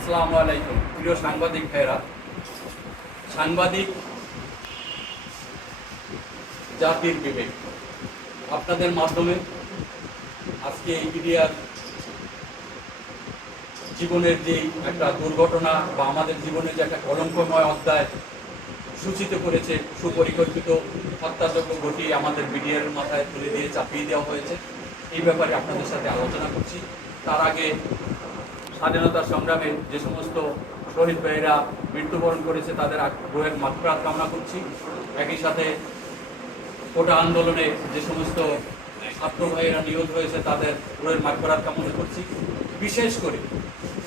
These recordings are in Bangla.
আসসালামু আলাইকুম। প্রিয় সাংবাদিক ভাইরা সাংবাদিক জাতির বিবেক। আপনাদের মাধ্যমে আজকে এই মিডিয়ার জীবনের যে একটা দুর্ঘটনা বা আমাদের জীবনের যে একটা কলঙ্কময় অধ্যায় সূচিত করেছে, সুপরিকল্পিত হত্যাযজ্ঞ ঘটিয়ে আমাদের মিডিয়ার মাথায় তুলে দিয়ে চাপিয়ে দেওয়া হয়েছে। এই ব্যাপারে আপনাদের সাথে আলোচনা করছি। তার আগে স্বাধীনতা সংগ্রামে যে সমস্ত শহীদ ভাইয়েরা মৃত্যুবরণ করেছে, তাদের গ্রহের মাত্রা কামনা করছি। একই সাথে কোটা আন্দোলনে যে সমস্ত ছাত্র ভাইয়েরা নিহত হয়েছে, তাদের গ্রহের মাত্রাত কামনা করছি। বিশেষ করে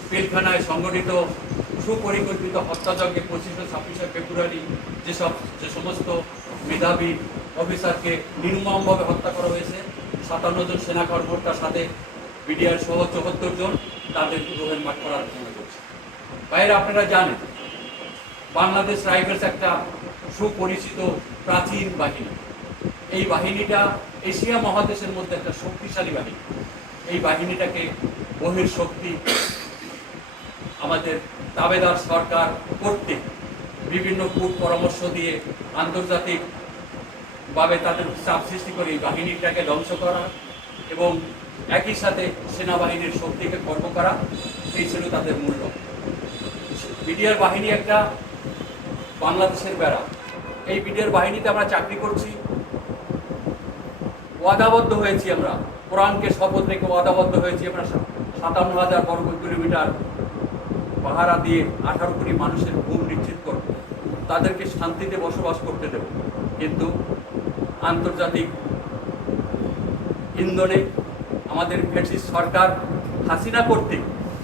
পিলখানায় সংগঠিত সুপরিকল্পিত হত্যাযজ্ঞে পঁচিশে ছাব্বিশে ফেব্রুয়ারি যেসব যে সমস্ত মেধাবী অফিসারকে নির্মমভাবে হত্যা করা হয়েছে, সাতান্ন জন সেনা কর্মকর্তার সাথে বিডিআর সহ চৌহত্তর জন তাদের গ্রহের মাঠ করার কামনা করছে। বাইরে আপনারা জানেন, বাংলাদেশ রাইফেলস একটা সুপরিচিত প্রাচীন বাহিনী। এই বাহিনীটা এশিয়া মহাদেশের মধ্যে একটা শক্তিশালী বাহিনী। এই বাহিনীটাকে বহির শক্তি আমাদের দাবেদার সরকার করতে বিভিন্ন কূট পরামর্শ দিয়ে আন্তর্জাতিকভাবে তাদের চাপ সৃষ্টি করে এই বাহিনীটাকে ধ্বংস করা এবং একই সাথে সেনাবাহিনীর শক্তিকে খর্ব করা, এই ছিল তাদের মূল লক্ষ্য। বিডিআর বাহিনী একটা বাংলাদেশের বেড়া। এই বিডিআর বাহিনীতে আমরা চাকরি করছি। ওয়াদাবদ্ধ হয়েছি আমরা। কোরআনকে শপথ রেখে ওয়াদাবদ্ধ হয়েছি আমরা। সাতান্ন হাজার বর্গ কিলোমিটার পাহারা দিয়ে আঠারো কোটি মানুষের ঘুম নিশ্চিত করব। তাদেরকে শান্তিতে বসবাস করতে দেব। কিন্তু আন্তর্জাতিক ইন্ধনে আমাদের ব্রিটিশ সরকার হাসিনা কর্তৃক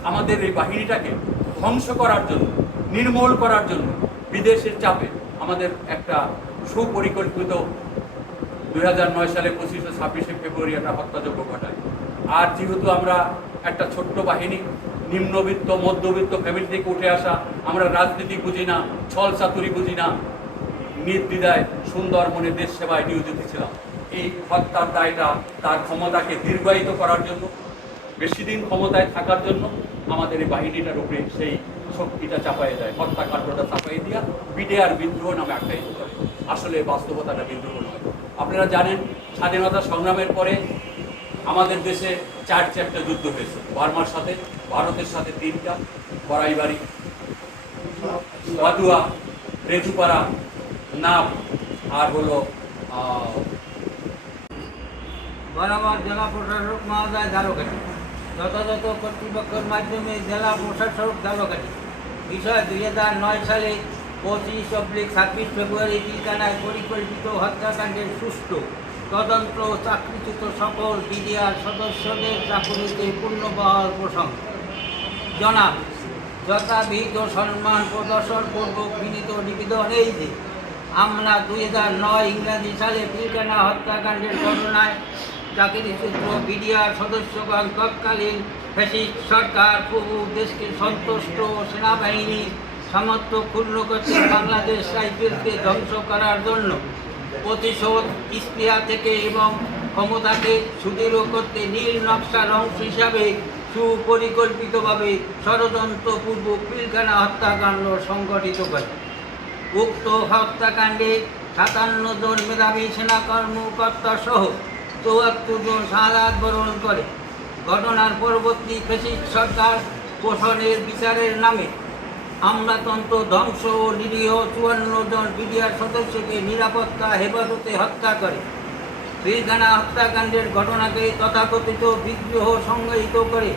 আমাদের এই বাহিনীটাকে ধ্বংস করার জন্য, নির্মূল করার জন্য বিদেশের চাপে আমাদের একটা সুপরিকল্পিত দুই সালে পঁচিশে ছাব্বিশে ফেব্রুয়ারি একটা হত্যাযজ্ঞ ঘটায় আর যেহেতু আমরা একটা ছোট্ট বাহিনী, নিম্নবিত্ত, মধ্যবিত্ত ফ্যামিলি থেকে উঠে আসা, আমরা রাজনীতি বুঝি না ছল চাতুরি বুঝি না, নির্দ্বিধায় সুন্দর মনে দেশ সেবায় নিয়োজিত ছিলাম। এই হত্যার দায়টা তার ক্ষমতাকে দীর্ঘায়িত করার জন্য বেশি দিন ক্ষমতায় থাকার জন্য আমাদের এই বাহিনীটার উপরে সেই শক্তিটা চাপাই দেয়, হত্যাকাণ্ডটা চাপাই দিয়া বিডিআর বিদ্রোহ নামে আখ্যায়িত করে। আসলে বাস্তবতাটা বিদ্রোহ নয়। আপনারা জানেন, স্বাধীনতা সংগ্রামের পরে আমাদের দেশে চার চারটা যুদ্ধ হয়েছে। বার্মার সাথে, ভারতের সাথে তিনটা, বড়াইবাড়ি, বাদুয়া, রেজুপাড়া, নাম, আর হলো বরাবর জেলা প্রশাসক মহোদয় ঝালকাঠি যথাযথ কর্তৃপক্ষের মাধ্যমে জেলা প্রশাসক ঝালকাঠি বিষয় দুই হাজার নয় সালে পঁচিশ অব্লিক ছাব্বিশ ফেব্রুয়ারি পিলকানায় পরিকল্পিত হত্যাকাণ্ডের সুষ্ঠু, তদন্ত চাকরিচ্যুত সকল বিডিআর সদস্যদের চাকরিতে পূর্ণবহাল প্রসঙ্গ। জনাব, যথাবিহিত সম্মান প্রদর্শন পূর্বক বিনীত নিবেদন এই যে, আমরা দুই হাজার নয় ইংরাজি সালে পিলকানা হত্যাকাণ্ডের ঘটনায় চাকরিচ্যুত বিডিআর সদস্যগণ তৎকালীন ফ্যাসিস্ট সরকার, প্রভু দেশকে সন্তুষ্ট সেনাবাহিনী সামর্থ্য ক্ষুণ্ণ করতে বাংলাদেশ রাইফেলকে ধ্বংস করার জন্য প্রতিশোধ স্পৃহা থেকে এবং ক্ষমতাকে সুদৃঢ় করতে নীল নকশার অংশ হিসাবে সুপরিকল্পিতভাবে ষড়যন্ত্রপূর্বক পিলখানা হত্যাকাণ্ড সংগঠিত করে। উক্ত হত্যাকাণ্ডে সাতান্ন জন মেধাবী সেনা কর্মকর্তা সহ চুয়াত্তর জন শাহাদ বরণ করে। ঘটনার পরবর্তী ফেসিস্ট সরকার পোষণের বিচারের নামে আমলাতন্ত্র ধ্বংস ও নিরীহ চুয়ান্ন জন বিডিআর সদস্যকে নিরাপত্তা, হেফাজতে হত্যা করে। ফিরখানা হত্যাকাণ্ডের ঘটনাকে তথাকথিত বিদ্রোহ সংজ্ঞায়িত করে